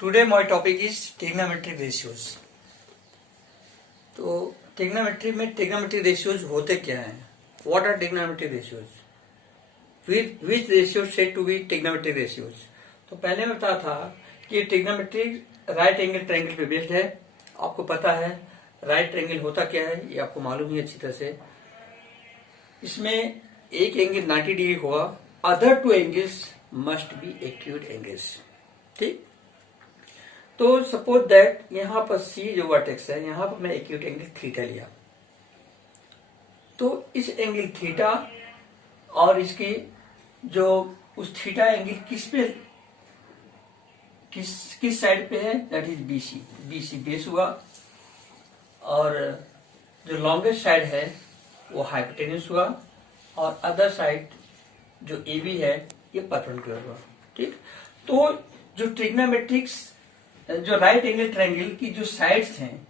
Today my topic is trigonometric ratios. तो trigonometry में trigonometric ratios होते क्या हैं? What are trigonometric ratios? Which ratios said to be trigonometric ratios? तो पहले मैं बताया था कि trigonometric राइट एंगल ट्रायंगल पे बेस्ड है. आपको पता है राइट ट्रायंगल होता क्या है, ये आपको मालूम ही अच्छी तरह से. इसमें एक एंगल 90 डिग्री होगा, other two angles must be acute angles. ठीक. तो सपोज दैट यहां पर सी जो वर्टेक्स है, यहां पर मैं एक्यूट एंगल थीटा लिया, तो इस एंगल थीटा और इसकी जो उस थीटा एंगल किस साइड पे है, that is BC. BC base हुआ और जो लॉन्गेस्ट साइड है वो हाइपोटेन्यूस हुआ और अदर साइड जो एबी है ये परपेंडिकुलर हुआ. ठीक. तो जो ट्रिग्नोमेट्रिक्स जो राइट एंगल ट्रायंगल की जो साइड्स हैं,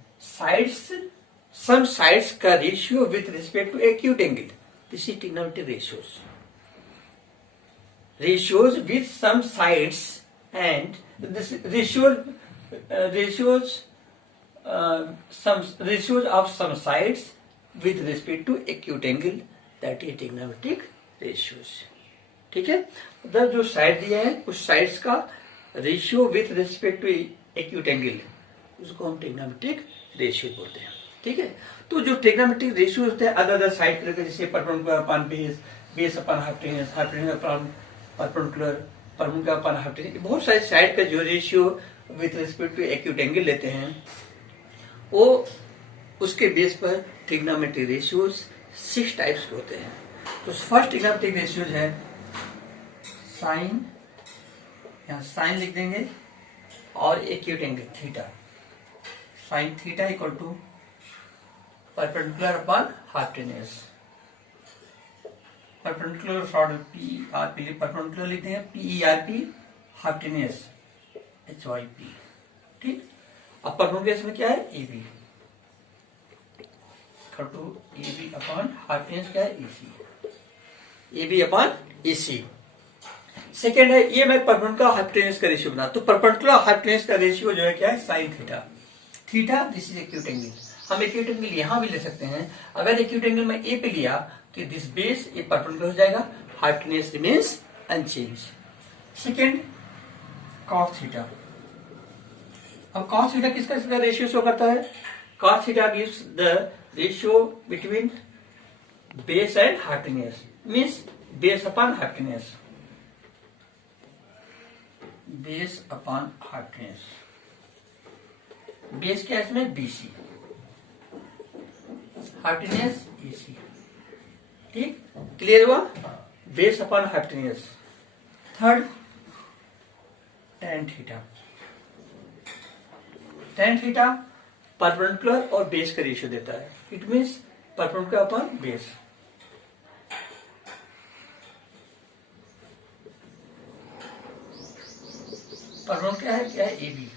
सम साइड्स का ratio with respect to acute angle, this is trigonometric ratios with some sides and this ratios of some sides with respect to acute angle, that is trigonometric ratios. ठीक है. मतलब जो side दिए हैं उस sides का ratio with respect to acute angle, उसको हम ट्रिग्नोमेट्रिक रेशियो बोलते हैं. ठीक है. तो जो ट्रिग्नोमेट्रिक रेशियो होते हैं अदर साइड के, जैसे perpendicular upon base, base upon hypotenuse, hypotenuse upon perpendicular, perpendicular upon hypotenuse, बहुत सारे साइड का जो ratio with respect to acute angle लेते हैं वो उसके बेस पर ट्रिग्नोमेट्रिक रेशियोज 6 टाइप्स के होते हैं. तो फर्स्ट ट्रिग्नोमेट्रिक रेशियोज है साइन, यहां साइन लिख देंगे, और acute angle theta. Sine theta equal to perpendicular upon hypotenuse. Perpendicular short P R P, perpendicular लिखते हैं P R P, hypotenuse H Y P. ठीक. अब परपेंडिकुलर में क्या है, AB equal to AB upon hypotenuse क्या है, AC. AB upon AC. Second है, ये मैं परपेंडिकुलर हाइपोटेन्यूस का रेशियो बना, तो परपेंडिकुलर हाइपोटेन्यूस का रेशियो जो है क्या है, sine theta. Theta this is acute angle. हम एक्यूट एंगल यहां भी ले सकते हैं. अगर एक्यूट एंगल में ए पे लिया तो दिस बेस ए परपेंडिकुलर हो जाएगा, hypotenuse remains unchange. Second cos theta. अब कॉस थीटा किसका रेशियो शो करता है, cos theta gives the ratio between base and hypotenuse, means base upon hypotenuse, base upon hypotenuse. Base क्या है इसमें, BC, hypotenuse AC. ठीक. क्लियर हुआ, base upon hypotenuse. Third tan theta. Tan theta perpendicular और base का ratio देता है. It means perpendicular upon base. Perpendicular क्या है एबी,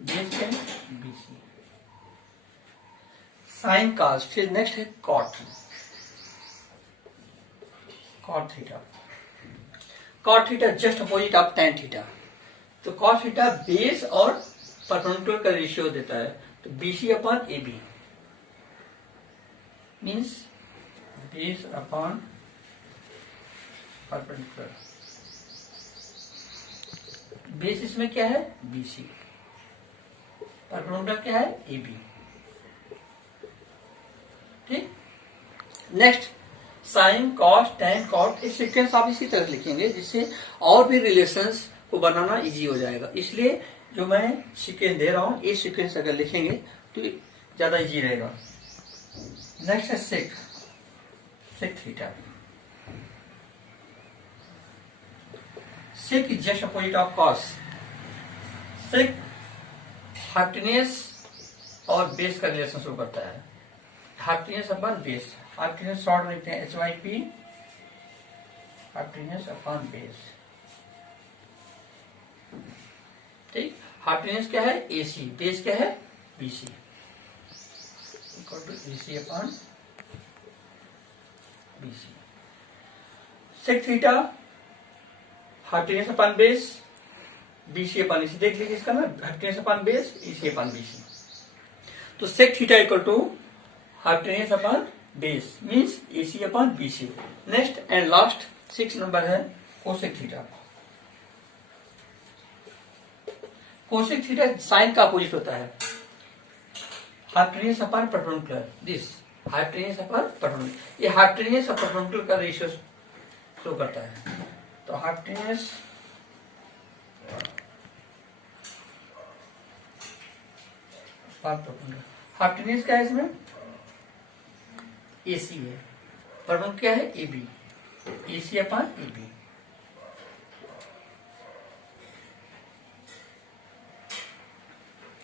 बेस क्या है बीसी. Sine cos. फिर नेक्स्ट है cot. Cot theta. Cot theta just opposite of tan theta. तो कॉस थीटा बेस और परपेंडिकुलर का रेशियो देता है, तो BC upon AB means base upon perpendicular. Base इसमें क्या है, बीसी, परपेंडिकुलर क्या है, एबी. ठीक. Next sine cos tan cot. इस सीक्वेंस आप इसी तरह लिखेंगे जिससे और भी रिलेशंस को बनाना इजी हो जाएगा. इसलिए जो मैं सीक्वेंस दे रहा हूं, ये सीक्वेंस अगर लिखेंगे तो ज्यादा इजी रहेगा. नेक्स्ट है sec. Sec theta. Sec is just opposite of cos. Sec hypotenuse और बेस का रिलेशन शो करता है. Hypotenuse upon base. Hypotenuse short में लिखते हैं H Y P, hypotenuse upon base. ठीक. हाइपोटेन्यूस क्या है, एसी, बेस क्या है, BC, equal to AC upon BC. Sec theta hypotenuse upon base, BC upon इसी देख लीजिए इसका ना, hypotenuse upon base EC upon BC। तो सेक theta equal to hypotenuse upon base means AC upon BC। Next and last 6 number है cosec theta. Cosec theta sine का opposite होता है, hypotenuse upon perpendicular, this hypotenuse upon perpendicular. ये hypotenuse और perpendicular का ratio show करता है। तो हाइपोटेन्यूज हाइपोटेन्यूज क्या है इसमें, AC है, परपेंडिकुलर क्या है AB, AC अपन AB।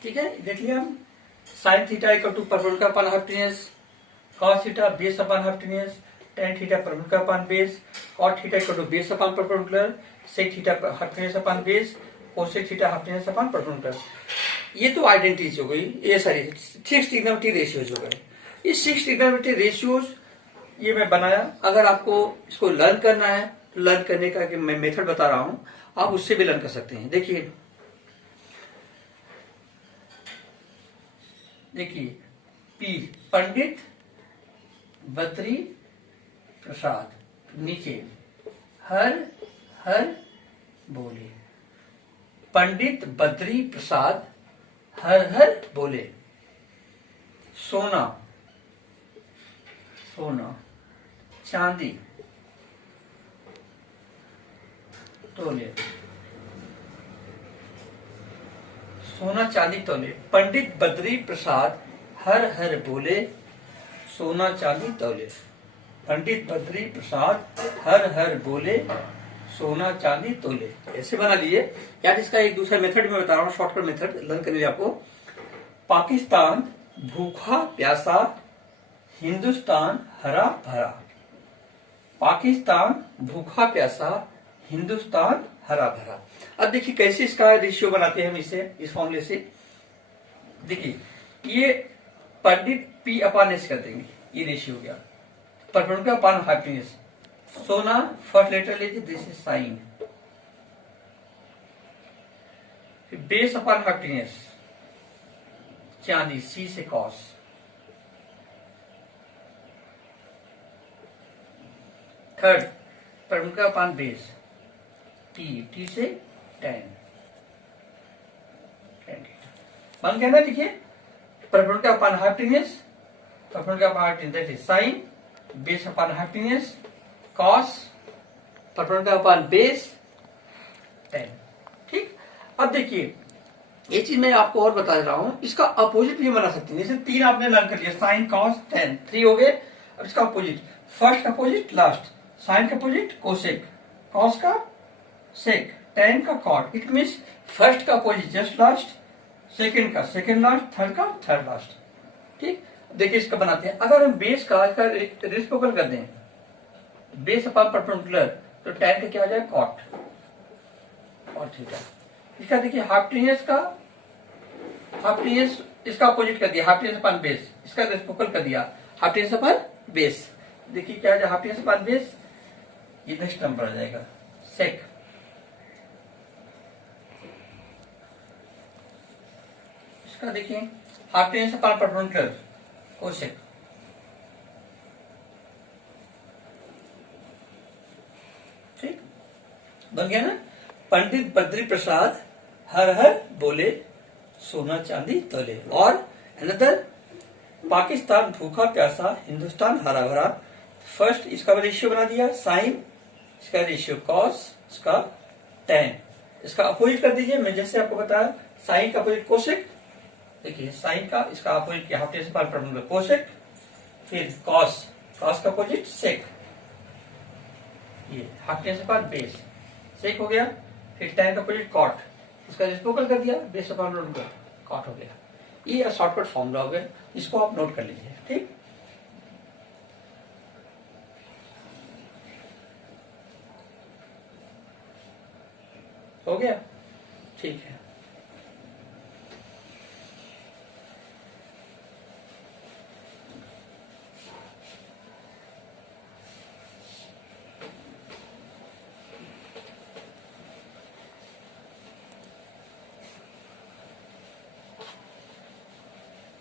ठीक है, देख लिया हम। Sine theta equal to perpendicular upon hypotenuse, cos theta base upon hypotenuse, tan theta perpendicular upon base, cot theta equal to base upon perpendicular, sec theta hypotenuse upon base, cosec theta hypotenuse upon perpendicular. ये तो identities हो गई, ये सारी 6 trigonometry ratios हो गए। ये 6 trigonometry ratios ये मैं बनाया। अगर आपको इसको लर्न करना है तो लर्न करने का मैं मेथड बता रहा हूं, आप उससे भी लर्न कर सकते हैं। देखिए पी पंडित बद्री प्रसाद, नीचे हर हर बोले, पंडित बद्री प्रसाद हर हर बोले, सोना सोना चांदी तोले, सोना चांदी तोले, पंडित बद्री प्रसाद हर हर बोले, सोना चांदी तोले, पंडित बद्री प्रसाद हर हर बोले, सोना चांदी तोले। ऐसे बना लीजिए यार। इसका एक दूसरा मेथड में बता रहा हूँ, शॉर्टकट मेथड लर्न करने आपको। पाकिस्तान भूखा प्यासा, हिंदुस्तान हरा भरा, पाकिस्तान भूखा प्यासा, हिंदुस्तान हरा भरा। अब देखिए कैसे इसका रेशियो बनाते हैं हम इसे, इस फॉर्मूले से। देखिए ये पंडित P अपन S कर देंगे, ये रेशियो हो गया। परपेंडिकुलर अपन हाइपोटेन्यूज, सोना फर्स्ट लेटर लीजिए, this is sine, base upon hypotenuse चांदी, C से cos, third perpendicular upon base T से टेन बन गया ना। देखिए perpendicular upon hypotenuse, perpendicular upon hypotenuse that is sine, base upon hypotenuse cos, perpendicular upon base ten. ठीक, अब देखिए ये चीज मैं आपको और बता रहा हूं, इसका अपोजिट भी बना सकते हैं। जैसे 3 आपने लर्न कर लिया, साइन कॉस टेन, 3 हो गए। अब इसका अपोजिट, फर्स्ट का अपोजिट लास्ट, साइन का अपोजिट कोसेक, कॉस का सेक, टेन का कॉट। इट मीन्स फर्स्ट का अपोजिट जस्ट लास्ट, सेकंड का सेकंड लास्ट, थर्ड का थर्ड लास्ट। ठीक, देखिए इसका बनाते हैं। अगर हम बेस का इसका रेसिप्रोकल कर दें, बेस अपॉन परपेंडिकुलर, तो टेन का क्या हो जाए कॉट, कॉट थीटा। इसका देखिए हाइपोटेन्यूज का, हाइपोटेन्यूज इसका अपोजिट कर दिया, हाइपोटेन्यूज अपॉन बेस, इसका रेसिप्रोकल कर दिया, हाइपोटेन्यूज अपॉन बेस। देखिए क्या हो जाए हाइपोटेन्यूज अपॉन बेस, ये नेक्स्ट नंबर आ जाएगा सेक। इसका देखिए हाइपोटेन्यूज अपॉन परपेंडिकुलर कोसेक, ठीक बन गया ना। पंडित बद्री प्रसाद हर हर बोले, सोना चांदी तोले। और अनदर पाकिस्तान भूखा प्यासा, हिंदुस्तान हरा भरा। फर्स्ट इसका रेशियो बना दिया साइन, इसका रेशियो कॉस, इसका टेन। इसका अपोजिट कर दीजिए, मैं जैसे आपको बताया, साइन का अपोजिट कोसेक। देखिए साइन का इसका opposite hypotenuse upon perpendicular cosec, फिर कॉस, कॉस का अपोजिट सेक, ये हाइपोटेन्यूज अपॉन बेस, सेक हो गया। फिर टेन का अपोजिट कॉट, इसका रेसिप्रोकल कर दिया, बेस अपॉन परपेंडिकुलर, कॉट हो गया। ये शॉर्टकट फॉर्मूला हो गया, इसको आप नोट कर लीजिए। ठीक, हो गया, ठीक है।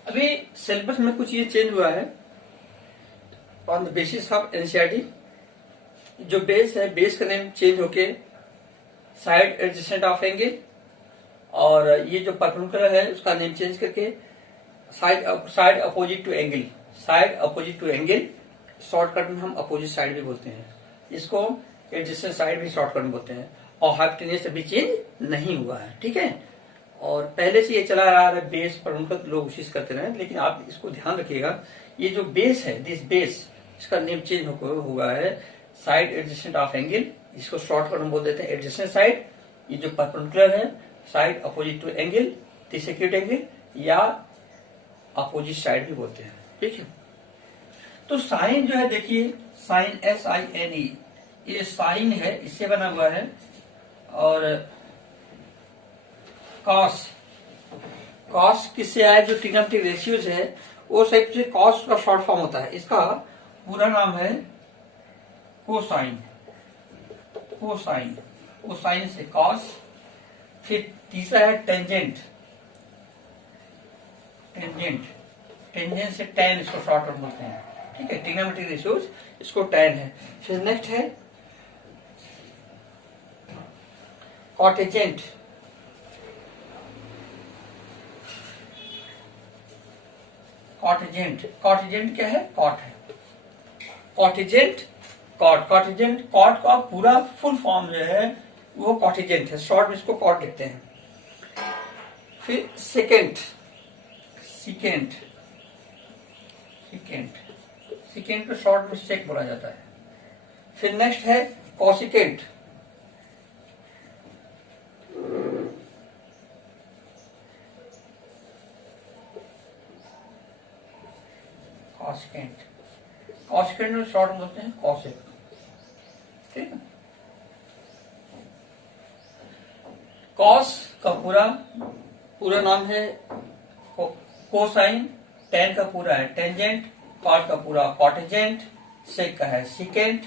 अभी सिलेबस में कुछ ये चेंज हुआ है on the basis of NCERT. जो बेस है, बेस का नेम चेंज होके साइड एडजेसेंट ऑफ एंगल, और ये जो परपेंडिकुलर है उसका नेम चेंज करके side opposite to angle, side opposite to angle, shortcut में हम अपोजिट साइड भी बोलते हैं, इसको एडजेसेंट साइड भी शॉर्टकट में बोलते हैं। और हाइपोटेन्यूज अभी चेंज नहीं हुआ है, ठीक है। और पहले से ये चला आ रहा है बेस परपेंडिकुलर, लोग कोशिश करते रहे, लेकिन आप इसको ध्यान रखिएगा, ये जो बेस है, दिस बेस, इसका नेम चेंज हुआ है साइड एडजेसेंट ऑफ एंगल, इसको शॉर्टकट में बोल देते हैं एडजेसेंट साइड। ये जो परपेंडिकुलर है, side opposite to angle, this acute angle, या अपोजिट साइड भी बोलते हैं, ठीक है। तो साइन जो है, देखिए साइन SINE, ये साइन है, इससे बना हुआ है। और कॉस, कॉस किससे आया, जो ट्रिग्नोमेट्रिक रेशियोज है वो सब से कॉस का शॉर्ट फॉर्म होता है। इसका पूरा नाम है कोसाइन, कोसाइन, कोसाइन से कॉस। फिर तीसरा है टेंजेंट, टेंजेंट, टेंजेंट से टैन, इसको शॉर्ट फॉर्म बोलते हैं, ठीक है। ट्रिग्नोमेट्रिक रेशियोज, इसको टैन है। फिर नेक्स्ट है कॉटेजेंट, कॉटेजेंट, कॉटेजेंट क्या है, कॉट है, कॉटेजेंट, कॉट, कॉटेजेंट, कॉट का पूरा फुल फॉर्म जो है वो कॉटेजेंट है, शॉर्ट में इसको कॉट लिखते हैं। फिर सेकेंड, सिकेंट, सिकेंट, सिकेंट को शॉर्ट में सेक बोला जाता है। फिर नेक्स्ट है कॉसिकेंट, कॉसिकेंट, कॉसिकेंट में शॉर्ट में बोलते हैं कॉसेक, ठीक है। कॉस का पूरा नाम है कोसाइन, टेन का पूरा है टेंजेंट, कॉट का पूरा कॉटेजेंट, सेक का है सिकेंट,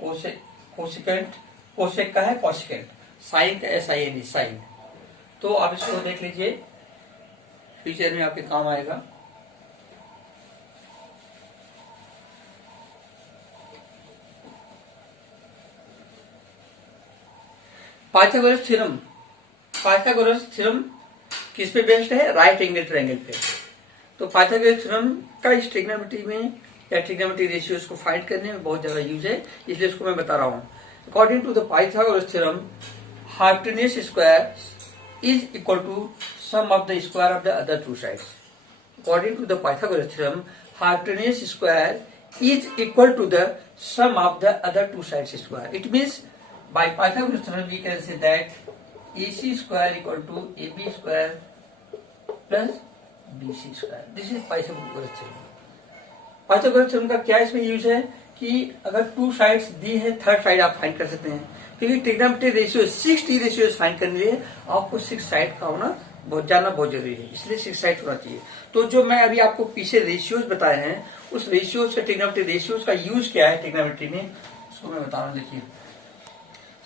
कोसिकेंट, कोसेक का है कॉसिकेंट, साइन का SINE, साइन। तो आप इसको देख लीजिए, फ्यूचर में आपके काम आएगा। पाइथागोरस थ्योरम, पाइथागोरस थ्योरम किस पे बेस्ड है, राइट एंगल ट्रायंगल पे। तो पाइथागोरस थ्योरम का इस ट्रिग्नोमेट्री में या ट्रिग्नोमेट्री रेशियोज को फाइंड करने में बहुत ज्यादा यूज है, इसलिए इसको मैं बता रहा हूं। According to the Pythagoras theorem, hypotenuse square is equal to sum of the square of the other two sides. According to the Pythagoras theorem, hypotenuse square is equal to the sum of the other two sides square. It means by Pythagoras theorem we can say that AC square equal to AB square plus BC square. This is Pythagoras theorem. Pythagoras theorem का क्या इसमें use है कि अगर two sides दी है, third side आप find कर सकते हैं, क्योंकि ट्रिग्नोमेट्रिक रेशियो 6 रेशियोज फाइंड करने के लिए आपको 6 साइड का होना जानना बहुत जरूरी है, इसलिए 6 साइड होना चाहिए। तो जो मैं अभी आपको पीछे रेशियोज बताए हैं, उस रेशियोज का ट्रिग्नोमेट्रिक रेशियोज का यूज क्या है ट्रिग्नोमेट्री में, उसको मैं बता रहा हूं। देखिए,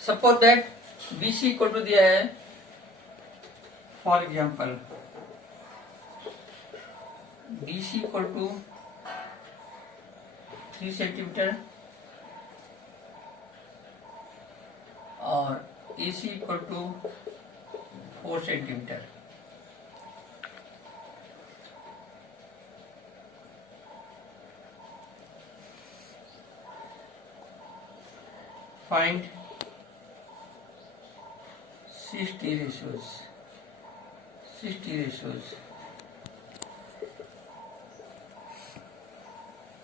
suppose that BC equal to दिया है, for example BC equal to 3 centimetre और AC equal to 4 centimetre. Find 60 ratios, 60 ratios।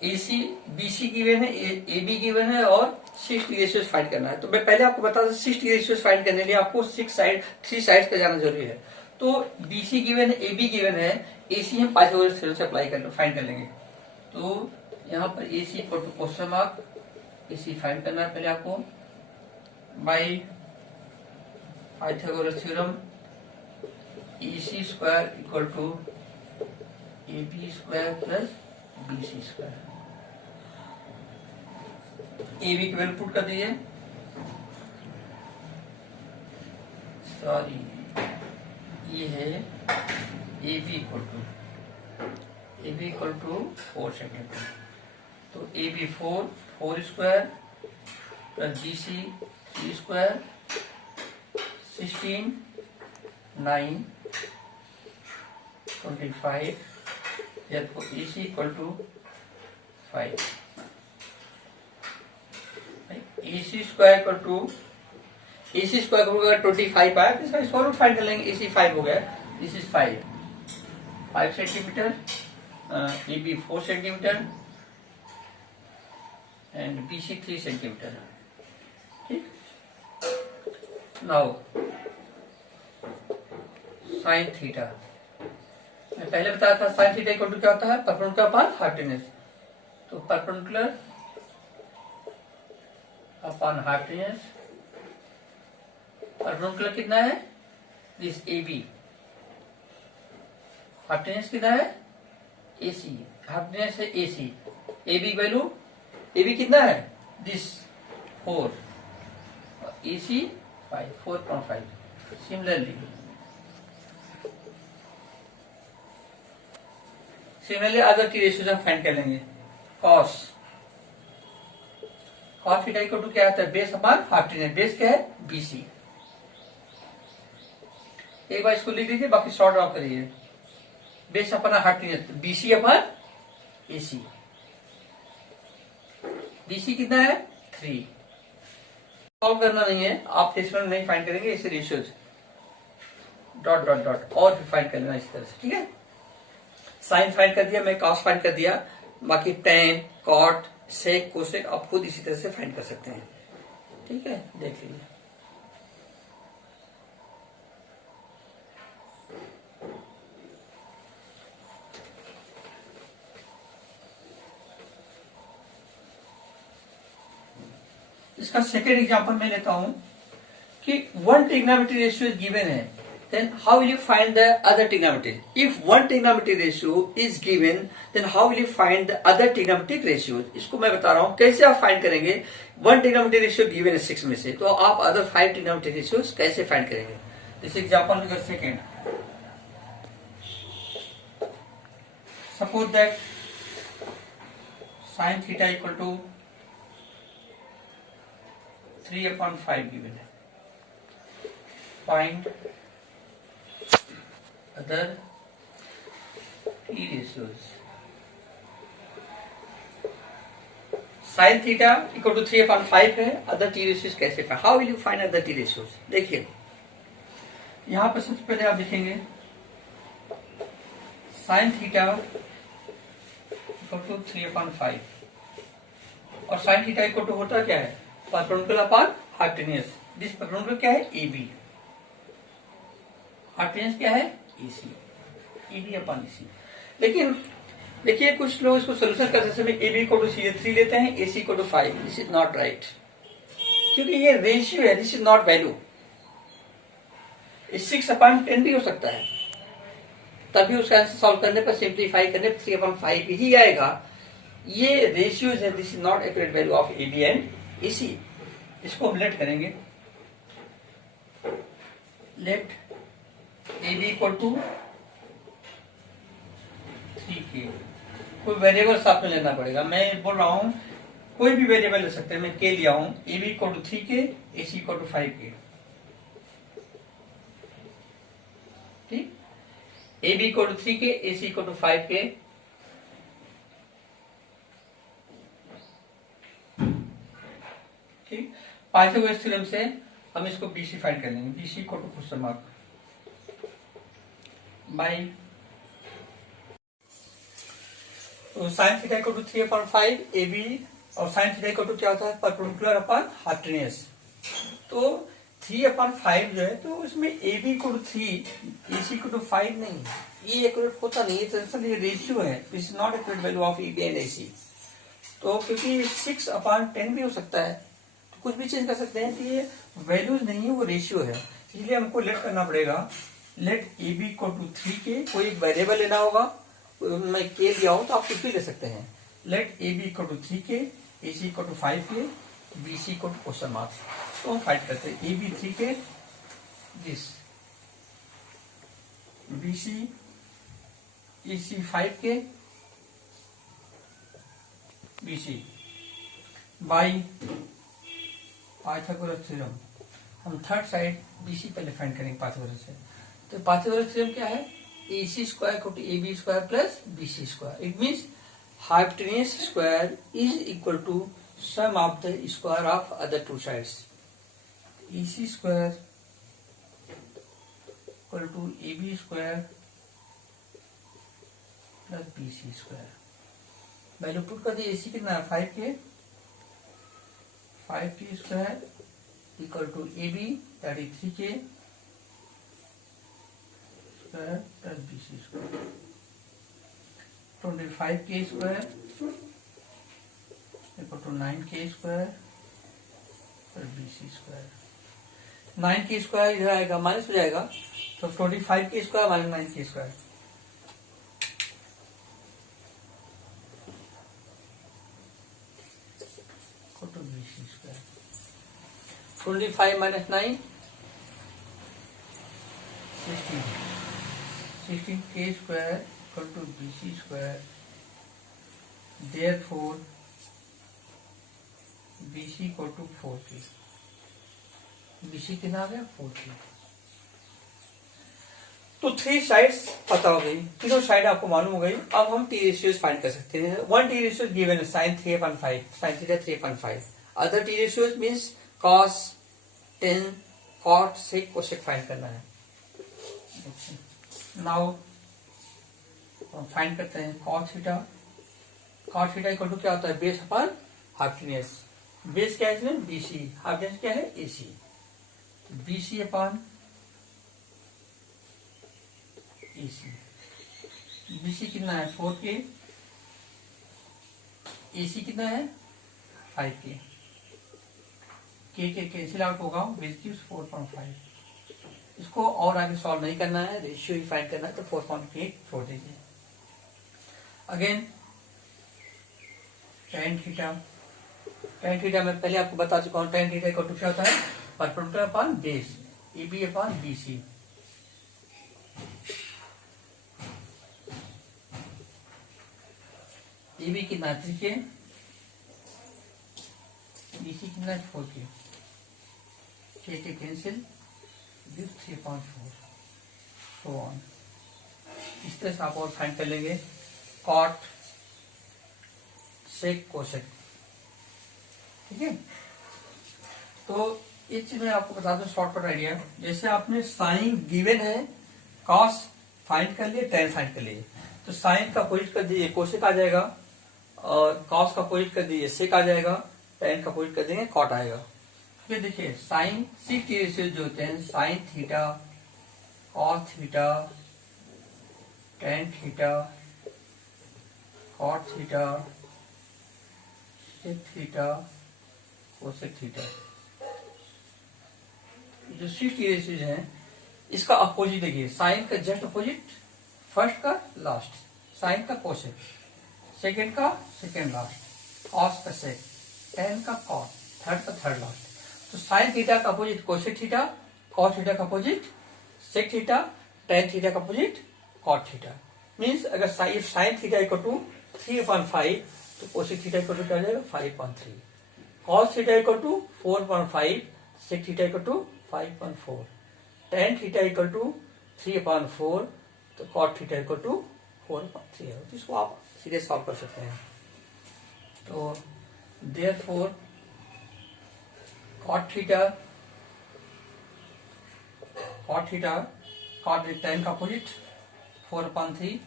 AC BC given है, AB गिवन है और 60 रेशियोज फाइंड करना है। तो मैं पहले आपको बता दूं 60 रेशियोज फाइंड करने के लिए आपको 3 साइड पे जाना जरूरी है। तो BC गिवन है, AB गिवन है, AC हम पाइथागोरस थ्योरम से अप्लाई कर फाइंड कर लेंगे। तो यहाँ पर AC equal to question mark, AC find करना है पहले आपको by Pythagoras theorem. AC square equal to AB square plus BC square. AB की वैल्यू पुट कर दीजिए, सॉरी ये है AB equal to A B equal to 4 centimetre. तो A B 4 square plus B C 3 square 16 9 25, therefore AC equal to 5. AC square equal to AC square होगा 25 आया, इसका square root find कर लेंगे। AC 5 हो गया, this is 5 centimetre, AB 4 centimetre and BC 3 centimetre. ठीक, now sine theta, मैं पहले बताया था साइन थीटा इक्वल टू क्या होता है, परपेंडिकुलर अपॉन हाइपोटेन्यूज। तो परपेंडिकुलर अपॉन हाइपोटेन्यूज, परपेंडिकुलर कितना है, दिस AB, हाइपोटेन्यूज कितना है, AC, हाइपोटेन्यूज है AC, AB वैल्यू, AB कितना है, दिस 4, AC 5, 4.5। सिमिलरली अदर की रेशियोज हम फाइंड कर लेंगे। कॉस थीटा इक्वल टू क्या आता है, बेस अपॉन हाइपोटेन्यूज, बेस क्या है BC। एक बार इसको लिख दीजिए, बाकी शॉर्ट आउट करिए। Base upon hypotenuse BC upon AC, BC कितना है 3। सॉल्व करना नहीं है, आप डेसिमल नहीं फाइंड करेंगे, इसे रेशियोज डॉट डॉट डॉट और फिर फाइंड कर लेना इस तरह से। ठीक है, साइन फाइंड कर दिया, मैं कॉस फाइंड कर दिया, बाकी टेन कॉट सेक कोसेक आप खुद इसी तरह से फाइंड कर सकते हैं। ठीक है, देख लीजिए। इसका सेकेंड एग्जांपल मैं लेता हूं कि one trigonometry ratio is given है, then how will you find the other trigonometry? If one trigonometry ratio is given, then how will you find the other trigonometric ratios? इसको मैं बता रहा हूं कैसे आप फाइंड करेंगे। वन trigonometry ratio given है 6 में से, तो आप अदर 5 trigonometric ratios कैसे फाइंड करेंगे। This example figure second, suppose that sin theta equal to 3/5 given है। Find other T ratios. Sin theta equal to 3/5 है, other T ratios कैसे find, how will you find other T ratios। देखिए यहां पर सबसे पहले आप लिखेंगे sin theta equal to 3/5 और sin theta equal to होता क्या है, perpendicular upon hypotenuse. This perpendicular क्या है AB, हाइपोटेन्यूज क्या है AC, EB अपॉन EC। लेकिन देखिए कुछ लोग इसको सोल्यूशन करते समय AB को टू सीधे 3 लेते हैं, AC को to 5। This is not right, क्योंकि ये रेशियो है, दिस इज नॉट वैल्यू। 6/10 भी हो सकता है, तभी उसका आंसर सॉल्व करने पर सिंप्लीफाई करने पर 3/5 ही आएगा। ये रेशियोज है, this is not accurate value of AB and AC। इसको हम लेट करेंगे, late AB equal to 3K। कोई वेरिएबल साथ में लेना पड़ेगा, मैं बोल रहा हूं कोई भी वेरिएबल ले सकते हैं, मैं K लिया हूं। AB equal to 3K, AC equal to 5K। ठीक, AB equal to 3K, AC equal to 5K। ठीक, पांचवें थ्योरम से हम इसको BC फाइंड कर लेंगे। BC equal to question mark by, तो sine theta equal to 3/5 AB और साइन थीटा इक्वल टू क्या होता है, परपेंडिकुलर अपॉन हाइपोटेन्यूज। तो 3/5 जो है, तो उसमें AB equal to 3, AC equal to 5 नहीं, ये एक्यूरेट होता नहीं है, दरअसल ये रेशियो है, this is not accurate value of EB and AC। तो क्योंकि 6/10 भी हो सकता है, तो कुछ भी चेंज कर सकते हैं, कि ये वैल्यूज नहीं है, वो रेशियो है, इसलिए हमको लेट करना पड़ेगा। Late AB equal to 3K, कोई एक वेरिएबल लेना होगा, मैं K लिया हूं तो आप कुछ भी ले सकते हैं। Let AB equal to 3K, AC equal to 5K, BC equal to question mark. तो हम फाइंड करते हैं AB 3K, this BC AC 5K, BC by Pythagoras theorem. हम थर्ड साइड BC पहले फाइंड करेंगे पाइथागोरस से। तो पाइथागोरस थ्योरम क्या है? AC square equal to AB square plus BC square. It means hypotenuse square is equal to sum of the square of other two sides. AC square equal to AB square plus BC square. Value put कर दी। AC कितना है? 5K, 5K square equal to AB that is 3K square plus BC square. 25K square equal to 9K square plus BC square. 9K square इधर आएगा, minus हो जाएगा, तो 25K square minus 9K square. तो BC square 25 minus 9 16K square equal to BC square. Therefore BC equal to 4K। BC कितना आ गया? 4K। तो 3 sides पता हो गई, तीनों साइड आपको मालूम हो गई। अब हम टी रेशियोज फाइंड कर सकते हैं। वन टी रेशियो गिवन है sin 3/5, sin theta 3/5। Other T ratios means cos, tan, cot, sec, cosec find करना है। नाउ फाइंड करते हैं cos theta. cos theta equal to क्या होता है? Base upon hypotenuse. बेस क्या है इसमें? BC। हाइपोटेन्यूज क्या है? AC। BC upon AC। BC कितना है? 4K। AC कितना है? 5K। K कैंसिल आउट होगा, विच गिव्स 4.5। इसको और आगे सॉल्व नहीं करना है, रेशियो ही फाइंड करना है, तो 4.8 छोड़ दीजिए। Again tan theta. tan theta मैं पहले आपको बता चुका हूँ। tan थीटा इक्वल टू क्या होता है? Perpendicular upon base, AB upon BC। AB कितना? 3K। BC कितना? 4K। K cancel, 3.4 so on. इस तरह से आप और फाइंड कर लेंगे कॉट, सेक, कोसेक। ठीक है। तो इस चीज में आपको बता दूं शॉर्टकट आइडिया। जैसे आपने साइन गिवन है, कॉस फाइंड कर लिए, टेन फाइंड कर लिए, तो साइन का अपोजिट कर दीजिए कोसेक आ जाएगा, और कॉस का अपोजिट कर दीजिए सेक आ जाएगा, टेन का अपोजिट कर देंगे कॉट आएगा। फिर देखिए साइन 6 रेशियोज जो होते हैं, sine theta, cos theta, tan theta, cot theta, sec theta, cosec theta. जो 6 रेशियोज हैं, इसका अपोजिट देखिए, साइन का जस्ट अपोजिट, फर्स्ट का लास्ट, साइन का कोसेक, सेकेंड का सेकेंड लास्ट, कॉस का सेक, टेन का कॉट, थर्ड का थर्ड लास्ट। तो साइन थीटा का opposite cosec theta, cos theta का opposite sec theta, tan theta का अपोजिट कॉट थीटा। मीन्स अगर साइन थीटा इक्वल टू 3/5 तो कोसेक थीटा इक्वल टू क्या जाएगा? 5.3। Cos theta equal to 4.5, sec theta equal to 5.4, tan theta equal to 3/4, तो cot theta equal to 4.3 है। इसको आप सीधे सॉल्व कर सकते हैं। तो therefore cot theta, cot tan का अपोजिट 4/3,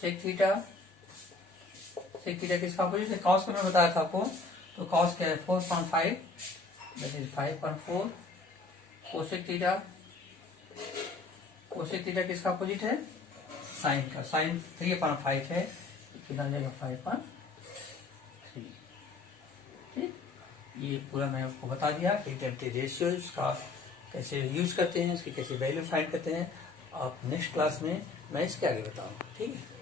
सेक थीटा किसका अपोजिट है? कॉस को मैं बताया था आपको, तो कॉस क्या है? 4.5 दैट इज 5.4। कोसेक थीटा किसका अपोजिट है? साइन का, साइन 3/5 है, कितना जाएगा? 5.3। ठीक, ये पूरा मैं आपको बता दिया कि रेशियोज का कैसे यूज करते हैं, इसकी कैसे वैल्यू फाइंड करते हैं। आप नेक्स्ट क्लास में मैं इसके आगे बताऊंगा। ठीक है।